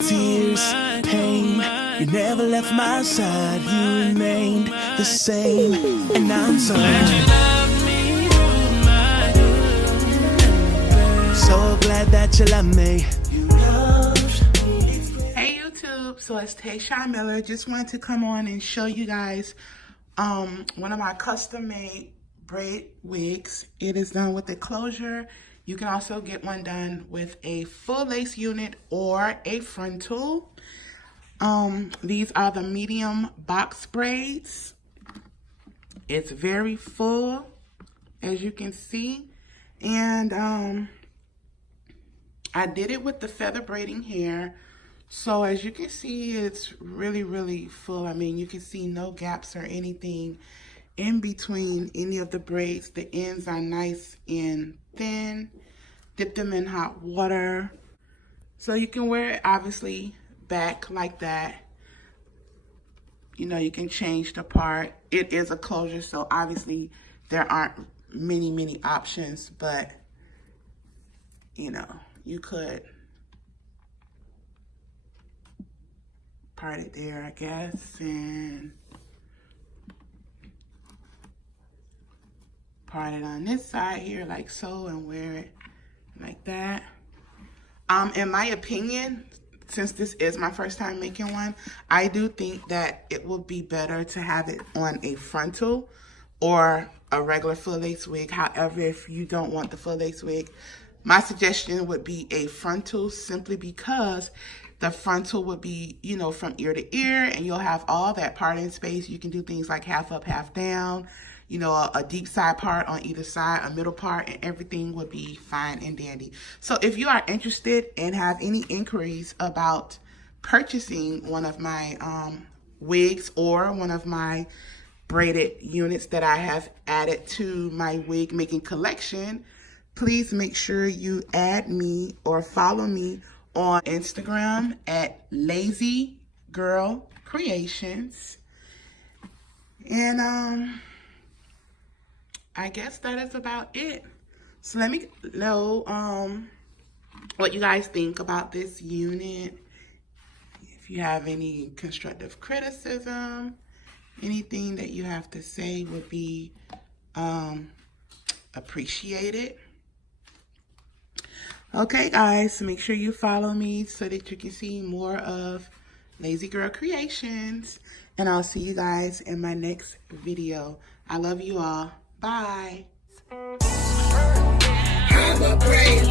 Tears, pain, you never left my side. You remained the same, and I'm so glad that you love me. Hey YouTube, so it's Tayshawn Miller. Just wanted to come on and show you guys one of my custom made braid wigs. It is done with a closure. You can also get one done with a full lace unit or a frontal. These are the medium box braids. It's very full, as you can see, and I did it with the feather braiding hair. So as you can see, it's really full. I mean, you can see no gaps or anything in between any of the braids. The ends are nice and thin. Dip them in hot water. So you can wear it obviously back like that. You know, you can change the part. It is a closure, so obviously there aren't many options, but you know, you could part it there, I guess, and part it on this side here like so, and wear it like that. In my opinion, since this is my first time making one, I do think that it would be better to have it on a frontal or a regular full lace wig. However, if you don't want the full lace wig, my suggestion would be a frontal, simply because the frontal would be, you know, from ear to ear, and you'll have all that parting space. You can do things like half up, half down, you know, a deep side part on either side, a middle part, and everything would be fine and dandy. So if you are interested and have any inquiries about purchasing one of my wigs or one of my braided units that I have added to my wig making collection, please make sure you add me or follow me on Instagram at Lazy Girl Creations. And I guess that is about it. So let me know what you guys think about this unit. If you have any constructive criticism, anything that you have to say would be appreciated. Okay, guys, so make sure you follow me so that you can see more of Lazy Girl Creations. And I'll see you guys in my next video. I love you all. Bye. I'm a braid